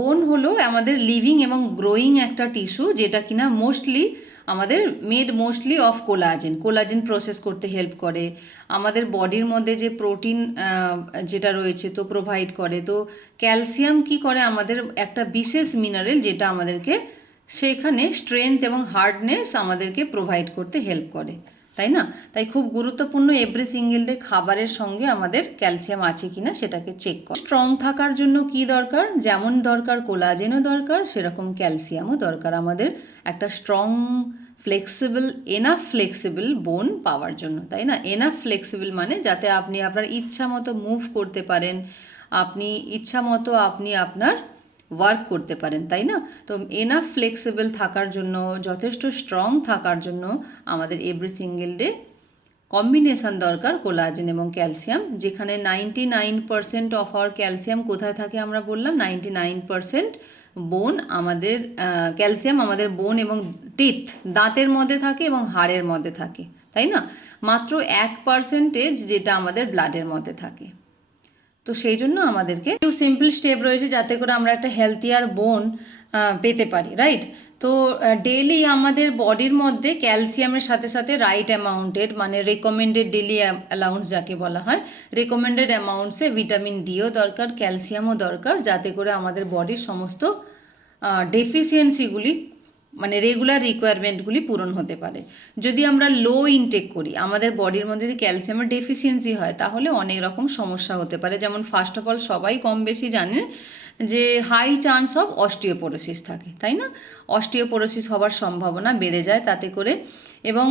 বোন হলো আমাদের লিভিং এবং গ্রোয়িং একটা টিস্যু, যেটা কিনা আমাদের মোস্টলি অফ কোলাজেন প্রসেস করতে হেল্প করে। আমাদের বডির মধ্যে যে প্রোটিন যেটা রয়েছে তো প্রোভাইড করে। তো ক্যালসিয়াম কি করে, আমাদের একটা বিশেষ মিনারেল যেটা আমাদেরকে সেখানে স্ট্রেংথ এবং হার্ডনেস আমাদেরকে প্রোভাইড করতে হেল্প করে, তাই না? তাই খুব গুরুত্বপূর্ণ এভরি সিঙ্গেল ডে খাবারের সঙ্গে আমাদের ক্যালসিয়াম আছে কিনা সেটাকে চেক করা। স্ট্রং থাকার জন্য কি দরকার, যেমন দরকার কোলাজেনও দরকার, সেরকম ক্যালসিয়ামও দরকার আমাদের একটা স্ট্রং এনাফ ফ্লেক্সিবল বোন পাওয়ার জন্য, তাই না? এনাফ ফ্লেক্সিবল মানে যাতে আপনি আপনার ইচ্ছা মতো মুভ করতে পারেন, আপনি আপনার ওয়ার্ক করতে পারেন, তাই না? তো এনাফ ফ্লেক্সিবল থাকার জন্য, যথেষ্ট স্ট্রং থাকার জন্য আমাদের এভরি সিঙ্গেল ডে কম্বিনেশন দরকার কোলাজেন এবং ক্যালসিয়াম, যেখানে 99% অফ আওয়ার ক্যালসিয়াম কোথায় থাকে আমরা বললাম, 99% বোন আমাদের ক্যালসিয়াম আমাদের বোন এবং দাঁতের মধ্যে থাকে এবং হাড়ের মধ্যে থাকে, তাই না? মাত্র 1% যেটা আমাদের ব্লাডের মধ্যে থাকে। তো সেই জন্য আমাদেরকে কিছু সিম্পল স্টেপ রয়েছে যাতে করে আমরা একটা হেলথিয়ার বোন পেতে পারি, রাইট? তো ডেইলি আমাদের বডির মধ্যে ক্যালসিয়ামের সাথে সাথে রাইট অ্যামাউন্টেড মানে রেকমেন্ডেড ডেইলি অ্যালাউন্স যাকে বলা হয়, রেকমেন্ডেড অ্যামাউন্টসে ভিটামিন ডিও দরকার, ক্যালসিয়ামও দরকার, যাতে করে আমাদের বডির সমস্ত ডেফিসিয়েন্সিগুলি মানে রেগুলার রিকোয়ারমেন্টগুলি পূরণ হতে পারে। যদি আমরা লো ইনটেক করি, আমাদের বডির মধ্যে যদি ক্যালসিয়ামের ডেফিসিয়েন্সি হয়, তাহলে অনেক রকম সমস্যা হতে পারে। যেমন ফার্স্ট অফ অল সবাই কম বেশি জানেন যে হাই চান্স অফ অস্টিওপোরোসিস থাকে, তাই না? অস্টিওপোরোসিস হওয়ার সম্ভাবনা বেড়ে যায় তাতে করে। এবং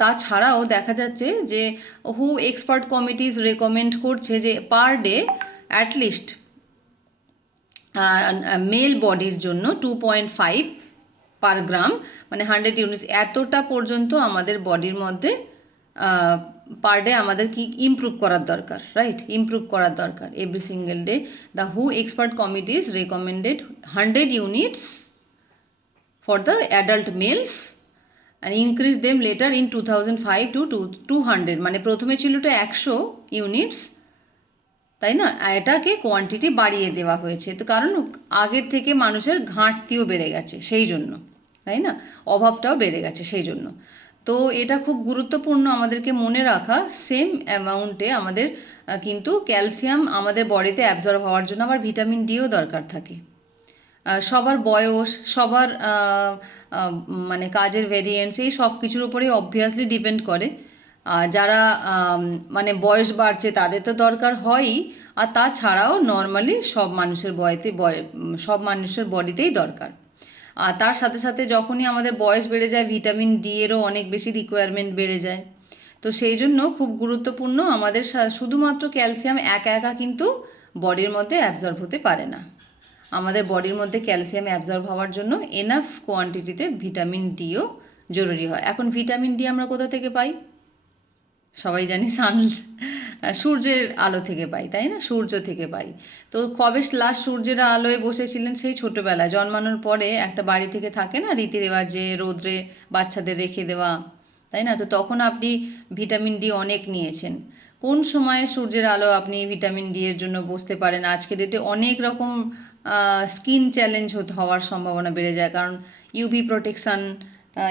তাছাড়াও দেখা যাচ্ছে যে এক্সপার্ট কমিটিজ রেকমেন্ড করছে যে পার ডে অ্যাটলিস্ট মেল বডির জন্য 2.5 পার গ্রাম মানে 100 ইউনিটস এতটা পর্যন্ত আমাদের বডির মধ্যে পার ডে আমাদের কি ইমপ্রুভ করার দরকার, রাইট? ইমপ্রুভ করার দরকার every single day. The expert committees recommended 100 units for the adult males and increase them later in 2005 to 200, মানে প্রথমে ছিল এটা 100 ইউনিটস, তাই না? এটাকে কোয়ান্টিটি বাড়িয়ে দেওয়া হয়েছে, তো কারণ আগের থেকে মানুষের ঘাটতিও বেড়ে গেছে সেই জন্য, তাই না? অভাবটাও বেড়ে গেছে সেই জন্য। তো এটা খুব গুরুত্বপূর্ণ আমাদেরকে মনে রাখা। সেম অ্যামাউন্টে আমাদের কিন্তু ক্যালসিয়াম আমাদের বডিতে অ্যাবজর্ব হওয়ার জন্য আবার ভিটামিন ডিও দরকার থাকে। সবার বয়স, সবার মানে কাজের ভেরিয়েন্স, এই সব কিছুর উপরেই অবভিয়াসলি ডিপেন্ড করে। যারা মানে বয়স বাড়ছে তাদের তো দরকার হয়ই, আর তাছাড়াও নর্মালি সব মানুষের বডিতেই দরকার। আর তার সাথে সাথে যখনই আমাদের বয়স বেড়ে যায়, ভিটামিন ডি এরও অনেক বেশি রিকোয়ারমেন্ট বেড়ে যায়। তো সেই জন্য খুব গুরুত্বপূর্ণ, আমাদের শুধুমাত্র ক্যালসিয়াম একা একা কিন্তু বডির মধ্যে অ্যাবজর্ব হতে পারে না। আমাদের বডির মধ্যে ক্যালসিয়াম অ্যাবজর্ব হওয়ার জন্য এনাফ কোয়ান্টিটিতে ভিটামিন ডিও জরুরি হয়। এখন ভিটামিন ডি আমরা কোথা থেকে পাই? সবাই জানি সূর্যের আলো থেকে পাই, তাই না? সূর্য থেকে পাই। তো কবে লাস্ট সূর্যের আলোয় বসেছিলেন? সেই ছোটোবেলায় জন্মানোর পরে একটা বাড়ি থেকে থাকে না রীতি রেওয়াজ যে রোদ্রে বাচ্চাদের রেখে দেওয়া, তাই না? তো তখন আপনি ভিটামিন ডি অনেক নিয়েছেন। কোন সময়ে সূর্যের আলো আপনি ভিটামিন ডি এর জন্য বসতে পারেন? আজকে ডেটে অনেক রকম স্কিন চ্যালেঞ্জ হওয়ার সম্ভাবনা বেড়ে যায়, কারণ ইউভি প্রোটেকশান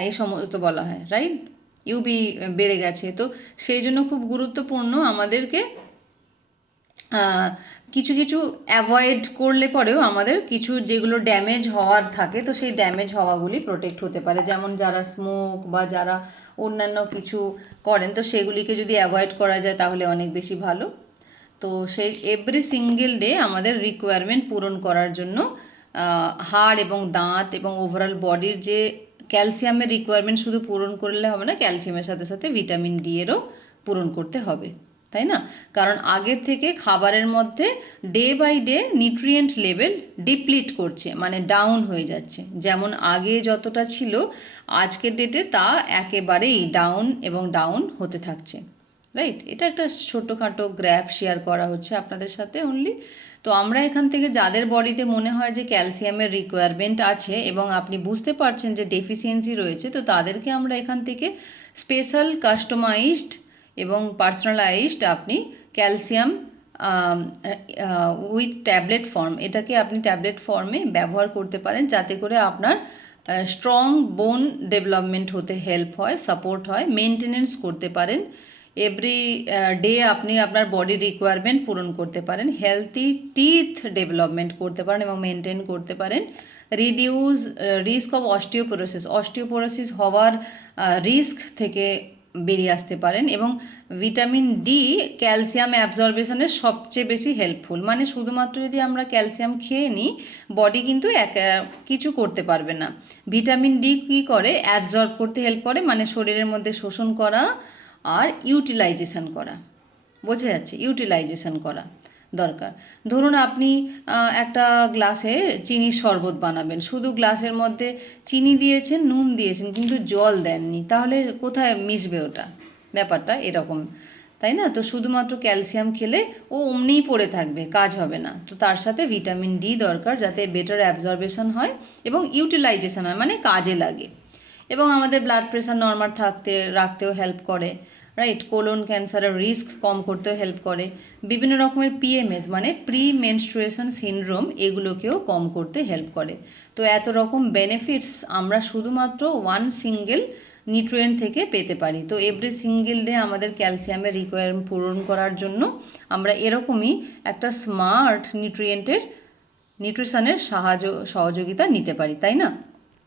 এ সমস্ত বলা হয়, রাইট? ইউভি বেড়ে গেছে। তো সেই জন্য খুব গুরুত্বপূর্ণ আমাদেরকে কিছু কিছু অ্যাভয়েড করলে পরেও আমাদের কিছু যেগুলো ড্যামেজ হওয়ার থাকে, তো সেই ড্যামেজ হওয়াগুলি প্রোটেক্ট হতে পারে। যেমন যারা স্মোক বা যারা অন্যান্য কিছু করেন, তো সেগুলিকে যদি অ্যাভয়েড করা যায় তাহলে অনেক বেশি ভালো। তো সেই এভরি সিঙ্গেল ডে আমাদের রিকোয়ারমেন্ট পূরণ করার জন্য হাড় এবং দাঁত এবং ওভারঅল বডির যে ক্যালসিয়ামের রিকোয়ারমেন্ট শুধু পূরণ করলে হবে না, ক্যালসিয়ামের সাথে সাথে ভিটামিন ডি এরও পূরণ করতে হবে, তাই না? কারণ আগের থেকে খাবারের মধ্যে day by day nutrient level deplete করছে, মানে ডাউন হয়ে যাচ্ছে। যেমন আগে যতটা ছিল, আজকের ডেটে তা একেবারেই ডাউন হতে থাকছে, রাইট? এটা একটা ছোটোখাটো গ্র্যাফ শেয়ার করা হচ্ছে আপনাদের সাথে অনলি। তো আমরা এখান থেকে যাদের বডিতে মনে হয় যে ক্যালসিয়ামের রিকোয়ারমেন্ট আছে এবং আপনি বুঝতে পারছেন যে ডেফিসিয়েন্সি রয়েছে, তো তাদেরকে আমরা এখান থেকে স্পেশাল কাস্টমাইজড এবং পার্সোনালাইজড আপনি ক্যালসিয়াম উইথ ট্যাবলেট ফর্ম, এটাকে আপনি ট্যাবলেট ফর্মে ব্যবহার করতে পারেন যাতে করে আপনার স্ট্রং বোন ডেভেলপমেন্ট হতে হেল্প হয়, সাপোর্ট হয়, মেনটেনেন্স করতে পারেন, এভরি ডে আপনি আপনার বডি রিকোয়ারমেন্ট পূরণ করতে পারেন, হেলদি টিথ ডেভেলপমেন্ট করতে পারেন এবং মেনটেন করতে পারেন, রিডিউস রিস্ক অফ অস্টিওপোরোসিস হওয়ার রিস্ক থেকে বেরিয়ে আসতে পারেন, এবং ভিটামিন ডি ক্যালসিয়াম অ্যাবজর্বেশনের সবচেয়ে বেশি হেল্পফুল। মানে শুধুমাত্র যদি আমরা ক্যালসিয়াম খেয়ে নিই বডি কিন্তু কিছু করতে পারবে না। ভিটামিন ডি কী করে, অ্যাবজর্ব করতে হেল্প করে, মানে শরীরের মধ্যে শোষণ করা আর ইউটিলাইজেশন করা, বোঝা যাচ্ছে, ইউটিলাইজেশন করা দরকার। ধরুন আপনি একটা গ্লাসে চিনির শরবত বানাবেন, শুধু গ্লাসের মধ্যে চিনি দিয়েছেন, নুন দিয়েছেন, কিন্তু জল দেননি, তাহলে কোথায় মিশবে ওটা? ব্যাপারটা এরকম, তাই না? তো শুধুমাত্র ক্যালসিয়াম খেলে ও অমনিই পড়ে থাকবে, কাজ হবে না। তো তার সাথে ভিটামিন ডি দরকার যাতে বেটার অ্যাবজর্বেশন হয় এবং ইউটিলাইজেশন হয়, মানে কাজে লাগে, এবং আমাদের ব্লাড প্রেশার নর্মাল রাখতেও হেল্প করে, রাইট? কোলন ক্যান্সারের রিস্ক কম করতেও হেল্প করে, বিভিন্ন রকমের পিএমএস মানে প্রি মেনস্ট্রুয়েশন সিনড্রোম এগুলোকেও কম করতে হেল্প করে। তো এত রকম বেনিফিটস আমরা শুধুমাত্র ওয়ান সিঙ্গেল নিউট্রিয়েন্ট থেকে পেতে পারি। তো এভরি সিঙ্গেল ডে আমাদের ক্যালসিয়ামের রিকোয়ারমেন্ট পূরণ করার জন্য আমরা এরকমই একটা স্মার্ট নিউট্রিশনের সহযোগিতা নিতে পারি, তাই না?